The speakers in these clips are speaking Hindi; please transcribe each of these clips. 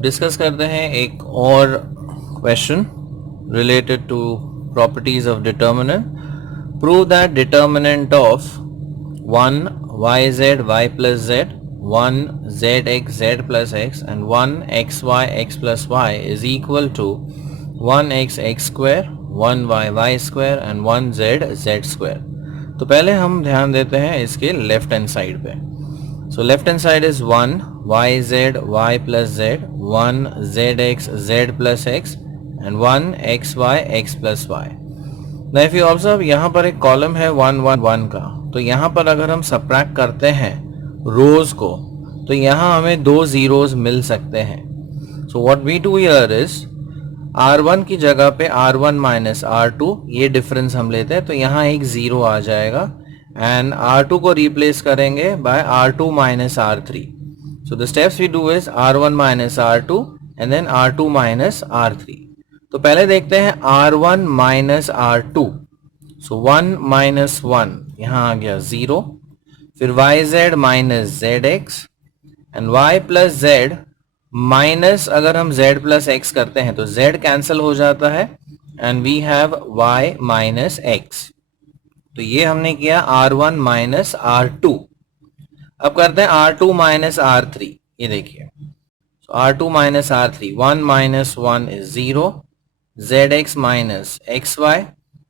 अब डिस्कस करते हैं एक और question related to properties of determinant. Prove that determinant of 1 yz y plus z, 1 zx z plus x and 1 xy x plus y is equal to 1 x x square, 1 y y square and 1 z z square. तो पहले हम ध्यान देते हैं इसके लेफ्ट हैंड साइड पे. So left hand side is 1 yz y plus z, 1 zx z plus x and 1 xy x plus y. Now if you observe यहाँ पर एक कॉलम है 1 1 1 का, तो यहाँ पर अगर हम सब्ट्रैक्ट करते हैं रोज को तो यहाँ हमें दो जीरोस मिल सकते हैं. So what we do here is R1 की जगह पे R1 माइनस R2 ये डिफरेंस हम लेते हैं, तो यहाँ एक जीरो आ जाएगा and R2 को रिप्लेस करेंगे by R2 minus R3. So the steps we do is R1 minus R2 and then R2 minus R3. तो पहले देखते हैं R1 minus R2. So 1 minus 1 यहाँ आ गया 0, फिर YZ minus ZX and Y plus Z minus अगर हम Z plus X करते हैं तो Z कैंसिल हो जाता है and we have Y minus X. तो ये हमने किया R1 माइनस R2. अब करते हैं R2 माइनस R3. ये देखिए R2 minus R3, 1 minus 1 is 0, ZX minus XY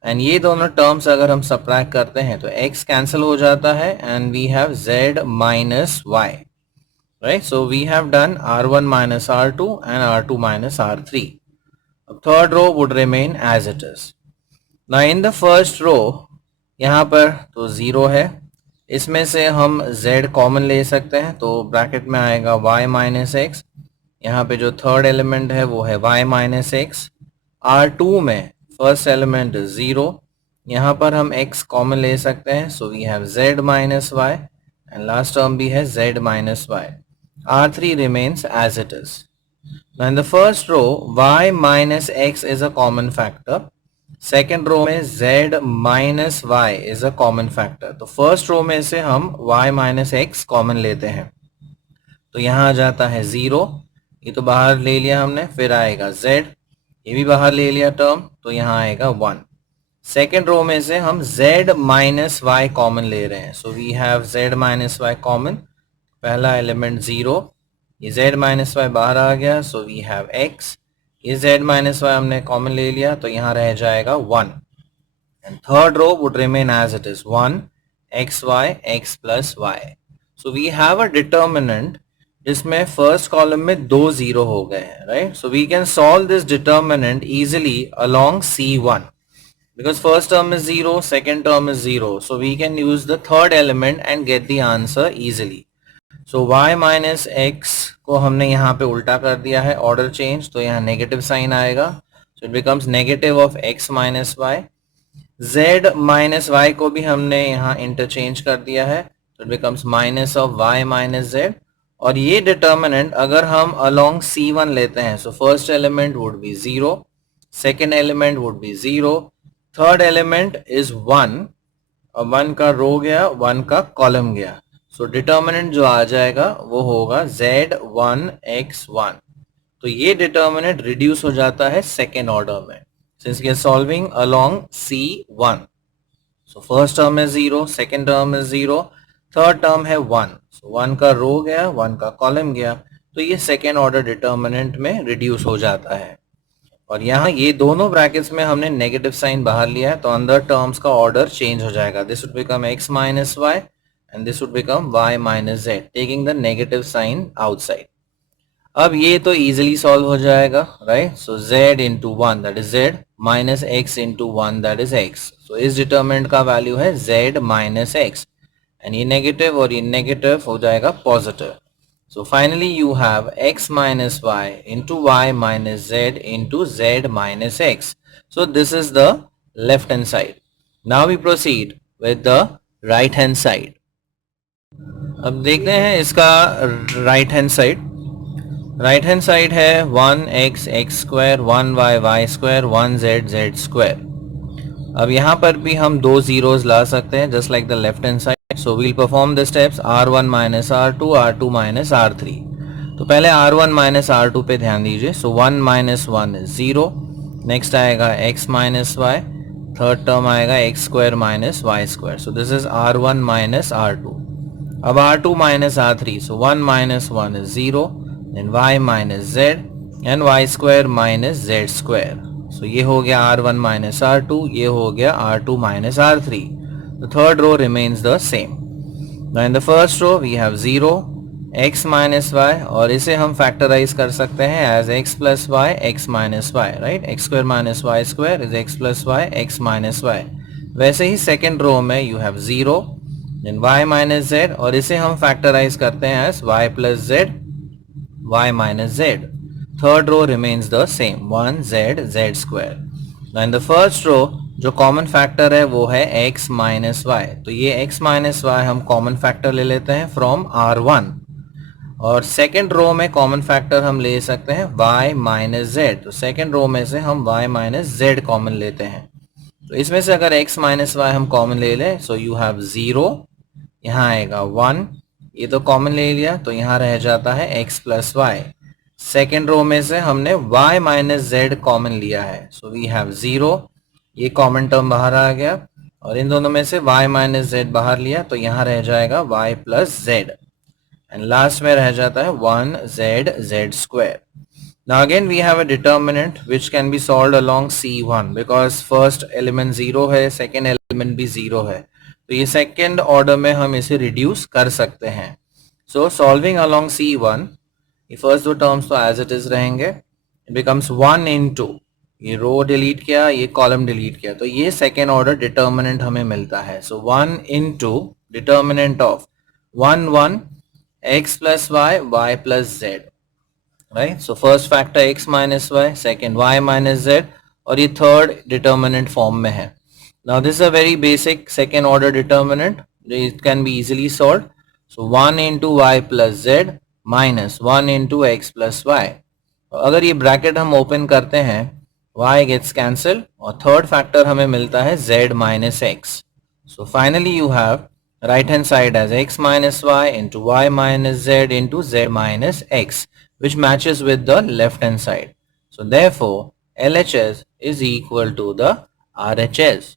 and ये दोनों टर्म्स अगर हम सब्ट्रैक्ट करते हैं तो X कैंसिल हो जाता है and we have Z minus Y. Right, so we have done R1 minus R2 and R2 minus R3. अब third row would remain as it is. Now in the first row यहाँ पर तो 0 है, इसमें से हम z कॉमन ले सकते हैं तो ब्रैकेट में आएगा y माइनस एक्स. यहाँ पे जो थर्ड एलिमेंट है वो है y माइनस एक्स. R2 में फर्स्ट एलिमेंट 0, यहाँ पर हम x कॉमन ले सकते हैं so we have z minus y and last term भी है z minus y. R3 remains as it is. Now in the first row y minus x is a common factor. Second row में z minus y is a common factor. तो फर्स्ट रो में से हम y माइनस एक्स कॉमन लेते हैं तो यहाँ आ जाता है 0, ये तो बाहर ले लिया हमने, फिर आएगा z, ये भी बाहर ले लिया टर्म तो यहाँ आएगा 1. सेकेंड रो में से हम z माइनस y कॉमन ले रहे हैं so we have z minus y common. पहला एलिमेंट 0, ये z माइनस y बाहर आ गया सो वी हैव x, ये z माइनस वाई हमने कॉमन ले लिया तो यहाँ रह जाएगा 1 and third row would remain as it is 1 xy x plus y. So we have a determinant जिसमें फर्स्ट कॉलम में दो जीरो हो गए हैं. Right, so we can solve this determinant easily along C1 because first term is 0, second term is 0, so we can use the third element and get the answer easily. सो y माइनस एक्स को हमने यहाँ पे उल्टा कर दिया है, ऑर्डर चेंज, तो यहाँ नेगेटिव साइन आएगा so it becomes negative of x minus Y. z minus Y को भी हमने यहाँ इंटरचेंज कर दिया है तो it becomes minus of y minus z. और ये डिटर्मिनेंट अगर हम अलोंग C1 लेते हैं so first element would be 0, second element would be 0, third element is 1, और 1 का रो गया 1 का कॉलम गया. सो डिटर्मिनेंट जो आ जाएगा वो होगा z1 x1. तो ये डिटर्मिनेंट रिड्यूस हो जाता है सेकेंड ऑर्डर में since we are solving along C1. So first term है 0, सेकेंड टर्म है 0, थर्ड टर्म है 1, सो 1 का रो गया 1 का कॉलम गया तो ये सेकेंड ऑर्डर डिटर्मिनेंट में रिड्यूस हो जाता है. और यहाँ ये दोनों ब्रैकेट्स में हमने नेगेटिव साइन बाहर लिया है तो अंदर टर्म्स का ऑर्डर चेंज हो जाएगा. This would become x minus Y and this would become y minus z taking the negative sign outside. अब ये तो easily solve हो जाएगा, right? So z into 1 that is z minus x into 1 that is x. So इस determinant का value है z minus x and ये negative और ये negative हो जाएगा positive. So finally you have x minus y into y minus z into z minus x. So this is the left hand side. Now we proceed with the right hand side. अब देखते हैं इसका right hand side. Right hand side है 1x x square, 1y y square, 1z z square. अब यहाँ पर भी हम दो जीरोस ला सकते हैं just like the left hand side. So we'll perform the steps R1 minus R2, R2 minus R3. तो पहले R1 माइनस R2 पे ध्यान दीजिए. So 1 minus 1 is 0. नेक्स्ट आएगा x minus y. Third term आएगा x square minus y square. So this is R1 minus R2. अब R2 minus R3. So 1 minus 1 is 0. Then y minus z and Y square minus z square. So ये हो गया R1 माइनस R2. ये हो गया R2 minus R3. The third row remains the same. Now in the first row we have 0, x minus y, और इसे हम फैक्टराइज कर सकते हैं as x plus y, x minus y, right? x square minus y square is x plus y, x minus y. वैसे ही सेकेंड रो में you have 0, then y minus z, और इसे हम फैक्टराइज करते हैं as y plus z, y minus z. Third row remains the same, 1z, z square. Now in the first row जो कॉमन फैक्टर है वो है x माइनस वाई. तो ये x माइनस वाई हम कॉमन फैक्टर ले लेते हैं फ्रॉम R1. और सेकेंड रो में कॉमन फैक्टर हम ले सकते हैं y माइनस z. तो सेकेंड रो में से हम y माइनस z कॉमन लेते हैं. तो इसमें से अगर x माइनस वाई हम कॉमन ले लें, सो यू हैव 0, यहाँ आएगा 1, ये तो कॉमन ले लिया, तो यहाँ रह जाता है x plus Y. Second row में से हमने y माइनस z कॉमन लिया है, सो वी हैव 0, ये कॉमन टर्म बाहर आ गया, और इन दोनों में से y माइनस z बाहर लिया, तो यहाँ रह जाएगा y plus z, and last में रह जाता है 1z z square. Now again we have a determinant which can be solved along C1 because first element 0 है, सेकेंड एलिमेंट भी 0 है, तो ये सेकेंड ऑर्डर में हम इसे रिड्यूस कर सकते हैं. सो सॉल्विंग अलोंग C1, ये फर्स्ट दो टर्म्स तो एज इट इज रहेंगे. इट बिकम्स 1 into, ये रो डिलीट किया, ये कॉलम डिलीट किया, तो ये सेकेंड ऑर्डर डिटर्मिनेंट हमें मिलता है. So 1 into determinant of 1 1 x plus y, y plus z, right. So first factor x minus Y, second y minus z, और ये थर्ड डिटर्मिनेंट फॉर्म में है. Now this is a very basic second order determinant, it can be easily solved. So 1 into y plus z minus 1 into x plus y. अगर ये ब्रैकेट हम ओपन करते हैं, y gets cancelled, और थर्ड फैक्टर हमें मिलता है z minus x. So finally you have right hand side as x minus y into y minus z into z minus x, which matches with the left hand side. So therefore LHS is equal to the RHS.